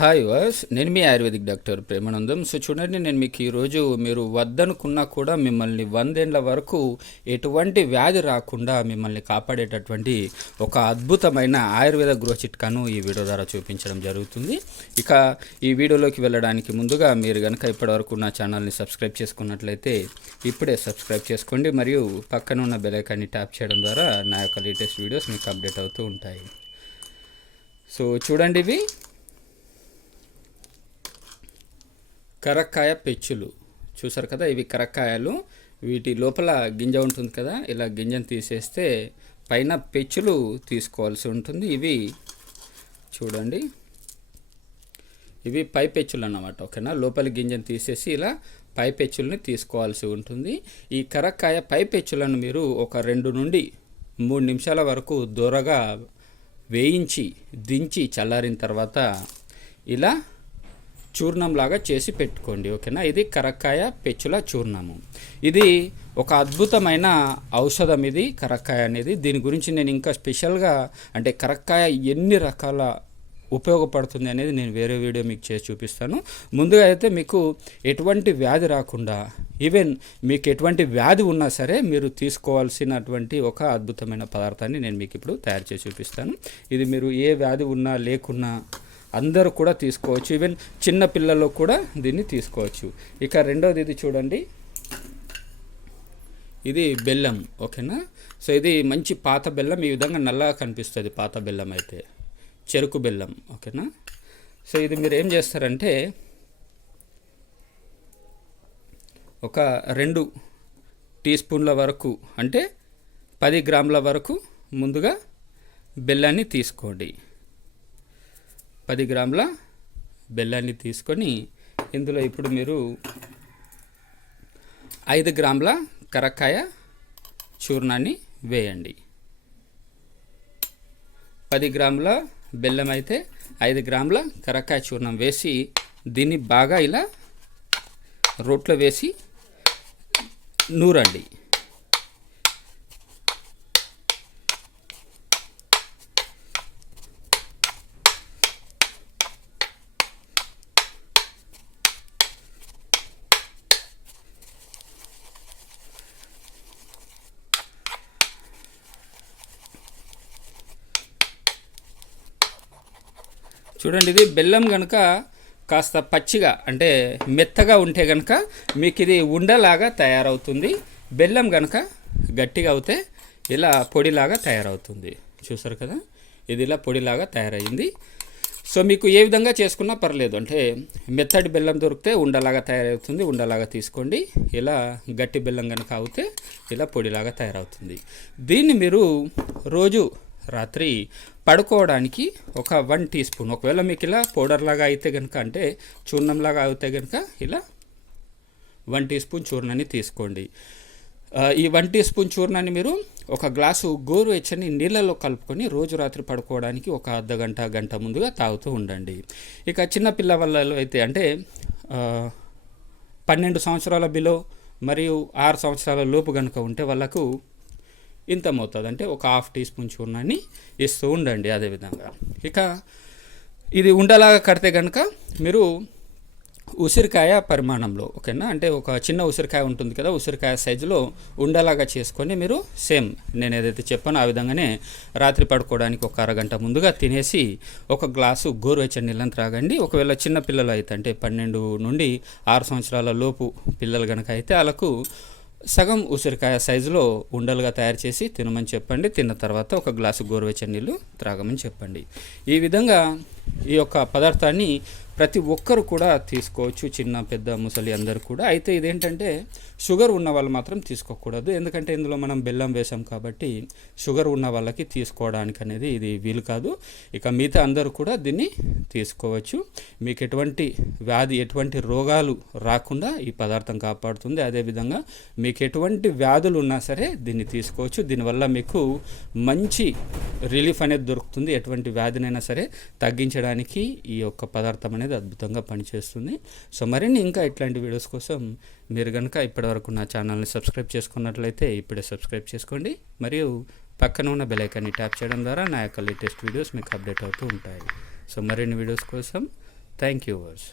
Hi వాస్ నేను మీ ఆయుర్వేదిక్ డాక్టర్ ప్రేమానందం. సో చూడండి నేను మీకు ఈరోజు మీరు వద్దనుకున్నా కూడా మిమ్మల్ని వందేండ్ల వరకు ఎటువంటి వ్యాధి రాకుండా మిమ్మల్ని కాపాడేటటువంటి ఒక అద్భుతమైన ఆయుర్వేద గృహ చిట్కాను ఈ వీడియో ద్వారా చూపించడం జరుగుతుంది. ఇక ఈ వీడియోలోకి వెళ్ళడానికి ముందుగా మీరు కనుక ఇప్పటివరకు నా ఛానల్ని సబ్స్క్రైబ్ చేసుకున్నట్లయితే ఇప్పుడే సబ్స్క్రైబ్ చేసుకోండి. మరియు పక్కన ఉన్న బెలైకాన్ని ట్యాప్ చేయడం ద్వారా నా యొక్క లేటెస్ట్ వీడియోస్ మీకు అప్డేట్ అవుతూ ఉంటాయి. సో చూడండి ఇవి. కరక్కాయ పెచ్చులు. చూసారు కదా ఇవి కరక్కాయలు. వీటి లోపల గింజ ఉంటుంది కదా ఇలా గింజను తీసేస్తే పైన పెచ్చులు తీసుకోవాల్సి ఉంటుంది. ఇవి చూడండి. ఇవి పై పెచ్చులు అన్నమాట ఓకేనా? లోపలి గింజను తీసేసి ఇలా పై పెచ్చుల్ని తీసుకోవాల్సి ఉంటుంది. ఈ కరక్కాయ పై పెచ్చులను మీరు ఒక రెండు నుండి మూడు నిమిషాల వరకు దూరగా వేయించి దించి చల్లారిన తర్వాత ఇలా చూర్ణంలాగా చేసి పెట్టుకోండి ఓకేనా? ఇది కరక్కాయ పెచ్చుల చూర్ణము. ఇది ఒక అద్భుతమైన ఔషధం ఇది కరక్కాయ అనేది. దీని గురించి నేను ఇంకా స్పెషల్గా అంటే కరక్కాయ ఎన్ని రకాల ఉపయోగపడుతుంది అనేది నేను వేరే వీడియో మీకు చేసి చూపిస్తాను. ముందుగా అయితే మీకు ఎటువంటి వ్యాధి రాకుండా ఈవెన్ మీకు ఎటువంటి వ్యాధి ఉన్నా సరే మీరు తీసుకోవాల్సినటువంటి ఒక అద్భుతమైన పదార్థాన్ని నేను మీకు ఇప్పుడు తయారు చేసి చూపిస్తాను. ఇది మీరు ఏ వ్యాధి ఉన్నా లేకున్నా అందరూ కూడా తీసుకోవచ్చు. ఈవెన్ చిన్న పిల్లలు కూడా దీన్ని తీసుకోవచ్చు. ఇక రెండోది ఇది చూడండి. ఇది బెల్లం ఓకేనా? సో ఇది మంచి పాత బెల్లం ఈ విధంగా నల్లగా కనిపిస్తుంది పాత బెల్లం అయితే. చెరుకు బెల్లం ఓకేనా? సో ఇది మీరు ఏం చేస్తారంటే ఒక రెండు టీ స్పూన్ల వరకు అంటే పది గ్రాముల వరకు ముందుగా బెల్లాన్ని తీసుకోండి. పది గ్రాముల బెల్లాన్ని తీసుకొని ఇందులో ఇప్పుడు మీరు ఐదు గ్రాముల కరక్కాయ చూర్ణాన్ని వేయండి. పది గ్రాముల బెల్లం అయితే ఐదు గ్రాముల కరక్కాయ చూర్ణం వేసి దీన్ని బాగా ఇలా రోట్లో వేసి నూరండి. చూడండి ఇది బెల్లం కనుక కాస్త పచ్చిగా అంటే మెత్తగా ఉంటే కనుక మీకు ఇది ఉండలాగా తయారవుతుంది. బెల్లం కనుక గట్టిగా అవుతే ఇలా పొడిలాగా తయారవుతుంది. చూసారు కదా? ఇది ఇలా పొడిలాగా తయారైంది సో మీకు ఏ విధంగా చేసుకున్నా పర్లేదు. అంటే మెత్తటి బెల్లం దొరికితే ఉండలాగా తయారవుతుంది ఉండలాగా తీసుకోండి. ఇలా గట్టి బెల్లం కనుక అవుతే ఇలా పొడిలాగా తయారవుతుంది. దీన్ని మీరు రోజు రాత్రి పడుకోవడానికి ఒక వన్ టీ స్పూన్. ఒకవేళ మీకు ఇలా పౌడర్ లాగా అయితే కనుక అంటే చూర్ణంలాగా అయితే కనుక ఇలా వన్ టీ స్పూన్ చూర్ణాన్ని తీసుకోండి. ఈ వన్ టీ స్పూన్ చూర్ణాన్ని మీరు ఒక గ్లాసు గోరువెచ్చని నీళ్ళలో కలుపుకొని రోజు రాత్రి పడుకోవడానికి ఒక అర్ధ గంట గంట ముందుగా తాగుతూ ఉండండి. ఇక చిన్న పిల్లవాళ్ళలో అయితే అంటే పన్నెండు సంవత్సరాల బిలో మరియు ఆరు సంవత్సరాల లోపు కనుక ఉంటే వాళ్ళకు ఇంత మోతాదు. అంటే ఒక హాఫ్ టీ స్పూన్ చూర్ణాన్ని ఇస్తూ ఉండండి అదేవిధంగా ఇక ఇది ఉండలాగా కడితే కనుక మీరు ఉసిరికాయ పరిమాణంలో ఓకేనా? అంటే ఒక చిన్న ఉసిరికాయ ఉంటుంది కదా ఉసిరికాయ సైజులో ఉండలాగా చేసుకొని మీరు సేమ్ నేను ఏదైతే చెప్పానో ఆ విధంగానే రాత్రి పడుకోవడానికి ఒక అరగంట ముందుగా తినేసి ఒక గ్లాసు గోరువెచ్చని నీళ్ళని త్రాగండి. ఒకవేళ చిన్న పిల్లలు అయితే అంటే పన్నెండు నుండి ఆరు సంవత్సరాల లోపు పిల్లలు కనుక అయితే వాళ్ళకు సగం ఉసిరికాయ సైజులో ఉండలుగా తయారు చేసి తినమని చెప్పండి. తిన్న తర్వాత ఒక గ్లాసు గోరువెచ్చని నీళ్ళు త్రాగమని చెప్పండి. ఈ విధంగా ఈ యొక్క పదార్థాన్ని ప్రతి ఒక్కరు కూడా తీసుకోవచ్చు చిన్న పెద్ద ముసలి అందరు కూడా. అయితే ఇదేంటంటే షుగర్ ఉన్న వాళ్ళు మాత్రం తీసుకోకూడదు. ఎందుకంటే ఇందులో మనం బెల్లం వేసాం కాబట్టి షుగర్ ఉన్న వాళ్ళకి తీసుకోవడానికి అనేది ఇది వీలు కాదు. ఇక మిగతా అందరూ కూడా దీన్ని తీసుకోవచ్చు. మీకు ఎటువంటి వ్యాధి ఎటువంటి రోగాలు రాకుండా ఈ పదార్థం కాపాడుతుంది. అదేవిధంగా మీకు ఎటువంటి వ్యాధులు ఉన్నా సరే దీన్ని తీసుకోవచ్చు. దీనివల్ల మీకు మంచి రిలీఫ్ అనేది దొరుకుతుంది. ఎటువంటి వ్యాధినైనా సరే తగ్గించడానికి ఈ యొక్క పదార్థం అనేది అద్భుతంగా పనిచేస్తుంది. సో మరిన్ని ఇంకా ఇట్లాంటి వీడియోస్ కోసం మీరు కనుక ఇప్పటివరకు నా ఛానల్ని సబ్స్క్రైబ్ చేసుకున్నట్లయితే ఇప్పుడే సబ్స్క్రైబ్ చేసుకోండి. మరియు పక్కన ఉన్న బెలైకాన్ని ట్యాప్ చేయడం ద్వారా నా యొక్క లేటెస్ట్ వీడియోస్ మీకు అప్డేట్ అవుతూ ఉంటాయి. సో మరిన్ని వీడియోస్ కోసం థ్యాంక్ యూ వర్స్.